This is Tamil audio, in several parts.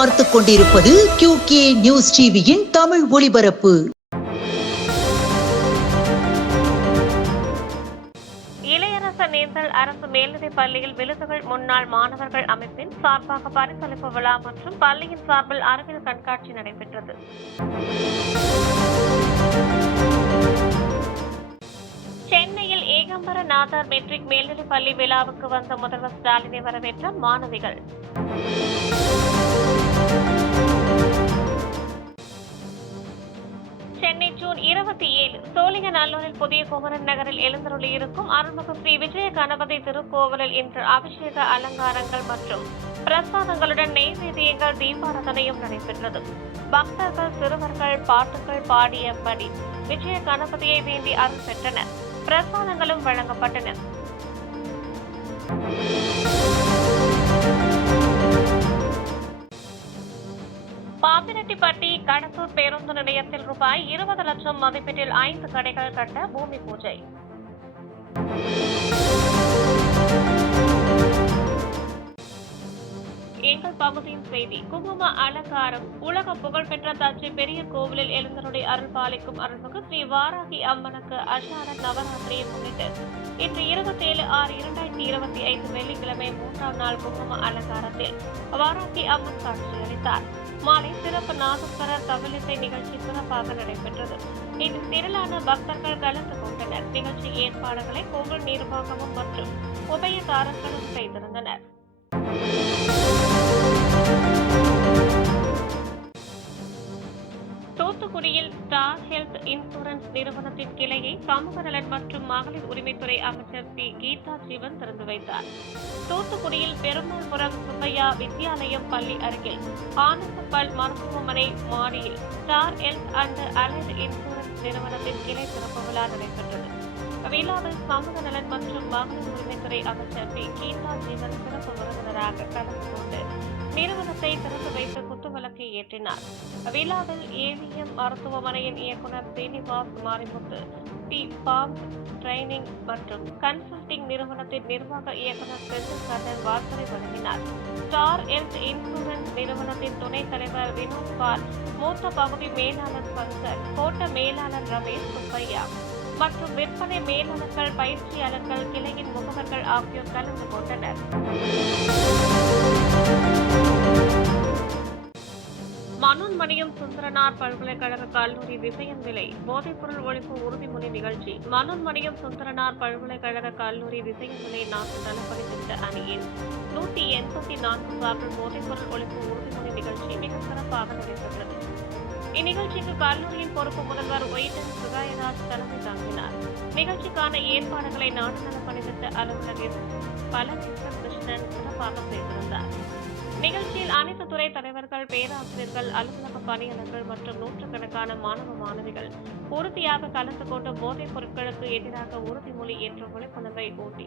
பார்த்துக் கொண்டிருப்பது QK நியூஸ் டிவியின் தமிழ் ஒளிபரப்பு. நேந்தல் அரசு மேல்நிலைப் பள்ளியில் விழுதுகள் முன்னாள் மாணவர்கள் அமைப்பின் சார்பாக பரிசளிப்பு விழா மற்றும் பள்ளியின் சார்பில் அறிவியல் கண்காட்சி நடைபெற்றது. சென்னையில் ஏகாம்பரநாதர் மெட்ரிக் மேல்நிலைப் பள்ளி விழாவுக்கு வந்த முதல்வர் ஸ்டாலினை வரவேற்ற மாணவிகள். சென்னை ஜூன் 27 சோழிங்கநல்லூரில் புதிய குமரன் நகரில் எழுந்தருளியிருக்கும் அருள்மிகு ஸ்ரீ விஜய கணபதி திருக்கோவிலில் இன்று அபிஷேக அலங்காரங்கள் மற்றும் பிரசாதங்களுடன் நெய்வேதியங்கள் தீபாராதனையும் நடைபெற்றது. பக்தர்கள் சிறுவர்கள் பாட்டுகள் பாடியபடி விஜய கணபதியை வேண்டி அருள் பெற்றனர். பிரசாதங்களும் வழங்கப்பட்டன. பாப்பிரெட்டிப்பட்டி கடத்தூர் பேருந்து நிலையத்தில் ரூபாய் 20 லட்சம் மதிப்பீட்டில் 5 கடைகள் கட்ட பூமி பூஜை. எங்கள் பகுதியின் செய்தி. குங்கும அலங்காரம். உலக புகழ்பெற்ற தஞ்சை பெரிய கோவிலில் எழுந்தருளி அருள் பாலிக்கும் அருள்மிகு ஸ்ரீ வாராகி அம்மனுக்கு அஷாட நவராத்திரியை முன்னிட்டு இன்று 27/6/2025 வெள்ளிக்கிழமை 3ஆம் நாள் குங்கும அலங்காரத்தில் வாராகி அம்மன் காட்சியளித்தார். மாலை சிறப்பு நாதஸ்வரர் கவிலிசை நிகழ்ச்சி சிறப்பாக நடைபெற்றது. இதில் திரளான பக்தர்கள் கலந்து கொண்டனர். நிகழ்ச்சி ஏற்பாடுகளை கோவில் நிர்வாகமும் மற்றும் உபயதாரர்களும் செய்திருந்தனர். தூத்துக்குடியில் ஸ்டார் ஹெல்த் இன்சூரன்ஸ் நிறுவனத்தின் கிளையை சமூக நலன் மற்றும் மகளிர் உரிமைத்துறை அமைச்சர் பி. கீதா ஜீவன் திறந்து வைத்தார். தூத்துக்குடியில் பெருமாள்புரம் சுப்பையா வித்யாலயம் பள்ளி அருகில் ஆனந்தப்பல் மருத்துவமனை மாடியில் star health and allied insurance நிறுவனத்தின் கிளை திறப்பு விழா நடைபெற்றது. விழாவில் சமூக நலன் மற்றும் மகளிர் உரிமைத்துறை அமைச்சர் பி. கீதா ஜீவன் சிறப்பு விருந்தினராக கலந்து கொண்டு நிறுவனத்தை திறந்து வைத்து குத்துவிளக்கை ஏற்றினார். விழாவில் ஏவிஎம் மருத்துவமனையின் இயக்குநர் சீனிவாஸ் மாரிமுத்து, தி பாம் ட்ரைனிங் மற்றும் கன்சல்டிங் நிறுவனத்தின் நிர்வாக இயக்குநர் செந்தில் கண்ணன் வாழ்த்துரை வழங்கினார். ஸ்டார் ஹெல்த் இன்சூரன்ஸ் நிறுவனத்தின் துணைத் தலைவர் வினோத் பால், மூத்த பகுதி மேலாளர் சங்கர், கோட்ட மேலாளர் ரமேஷ் சுப்பையா மற்றும் விற்பனை மேலாளர்கள், பயிற்சியாளர்கள், கிளையின் முகவர்கள் ஆகியோர் கலந்து கொண்டனர். மனோன்மணியம் சுந்தரனார் பல்கலைக்கழக கல்லூரி விசயம் விலை போதைப்பொருள் ஒழிப்பு உறுதிமொழி நிகழ்ச்சி. மனோன்மணியம் சுந்தரனார் பல்கலைக்கழக கல்லூரி விசயம் விலை நாட்டு நலப்பணி திட்ட அணியின் 184 சார்பில் போதைப்பொருள் ஒழிப்பு உறுதிமொழி நிகழ்ச்சி மிக சிறப்பாக நடைபெற்றது. இந்நிகழ்ச்சிக்கு கல்லூரியின் பொறுப்பு முதல்வர் ஒய்டன் சுகாயராஜ் தலைமை தாங்கினார். நிகழ்ச்சிக்கான ஏற்பாடுகளை நாட்டு நலப்பணி திட்ட அலுவலர் எஸ். பழனிவேந்தர் கிருஷ்ணன் சிறப்பாக செய்திருந்தார். நிகழ்ச்சியில் அனைத்து துறை தலைவர்கள், பேராசிரியர்கள், அலுவலக பணியாளர்கள் மற்றும் நூற்றுக்கணக்கான மாணவ மாணவிகள் உறுதியாக கலந்து கொண்டு போதைப் பொருட்களுக்கு எதிராக உறுதிமொழி என்ற விழிப்புணர்வை ஊட்டி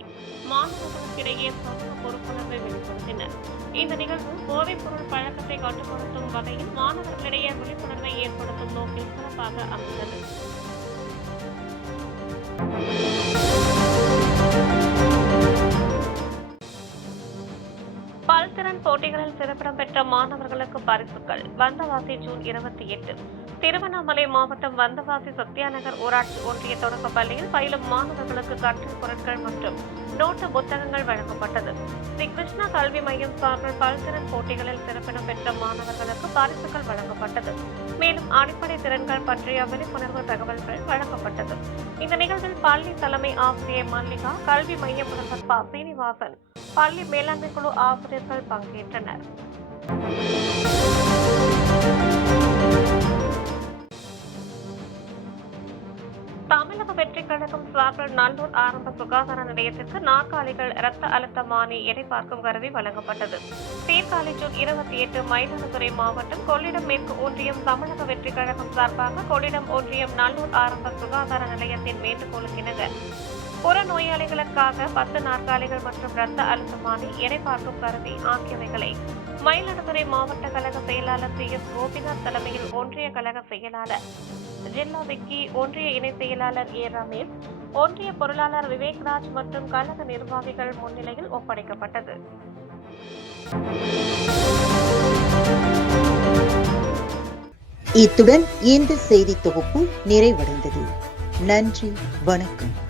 மாணவர்களுக்கிடையே சமூக பொறுப்புணர்வை வெளிப்படுத்தினர். இந்த நிகழ்வு போதைப் பொருள் பழக்கத்தை கட்டுப்படுத்தும் வகையில் மாணவர்களிடையே விழிப்புணர்வை ஏற்படுத்தும் நோக்கில் சிறப்பாக அமைந்தது. பல்திறன் போட்டிகளில் சிறப்பிடம் பெற்ற மாணவர்களுக்கு பரிசுகள். வந்தவாசி ஜூன் 28 திருவண்ணாமலை மாவட்டம் வந்தவாசி சத்யாநகர் ஊராட்சி ஒன்றிய தொடக்க பள்ளியில் பயிலும் மாணவர்களுக்கு கற்றல் பொருட்கள் மற்றும் நோட்டு புத்தகங்கள் வழங்கப்பட்டது. ஸ்ரீ கிருஷ்ணா கல்வி மையம் சார்பில் பல்திறன் போட்டிகளில் சிறப்பிடம் பெற்ற மாணவர்களுக்கு பரிசுகள் வழங்கப்பட்டது. மேலும் அடிப்படை திறன்கள் பற்றிய விழிப்புணர்வு தகவல்கள் வழங்கப்பட்டது. இந்த நிகழ்வில் பள்ளி தலைமை ஆசிரியர் மல்லிகா, கல்வி மைய முதல்வர் ப. சீனிவாசன், பள்ளி மேலாண்மை குழு ஆசிரியர்கள் பங்கேற்றனர். தமிழக வெற்றிக் கழகம் சார்பில் நல்லூர் ஆரம்ப சுகாதார நிலையத்திற்கு நாற்காலிகள், இரத்த அழுத்தமானி, எடை பார்க்கும் கருவி வழங்கப்பட்டது. சீர்காழி ஜூன் 28 மயிலாடுதுறை மாவட்டம் கொள்ளிடம் மேற்கு ஒன்றியம் தமிழக வெற்றிக் கழகம் சார்பாக கொள்ளிடம் ஒன்றியம் நல்லூர் ஆரம்ப சுகாதார நிலையத்தின் வேண்டுகோளுக்கிணங்க புற நோயாளிகளுக்காக 10 நாற்காலிகள் மற்றும் இரத்த அழுத்தமானி, எடை பார்க்கும் கருவி ஆகியவைகளை மயிலாடுதுறை மாவட்ட கழக செயலாளர் சி. எஸ். கோபிநாத் தலைமையில் ஒன்றிய கழக செயலாளர் ஜில்லா விக்கி, ஒன்றிய இணை செயலாளர் ஏ. ரமேஷ், ஒன்றிய பொருளாளர் விவேக்ராஜ் மற்றும் கழக நிர்வாகிகள் முன்னிலையில் ஒப்படைக்கப்பட்டது. இத்துடன் இந்த செய்தி தொகுப்பு நிறைவடைந்தது. நன்றி, வணக்கம்.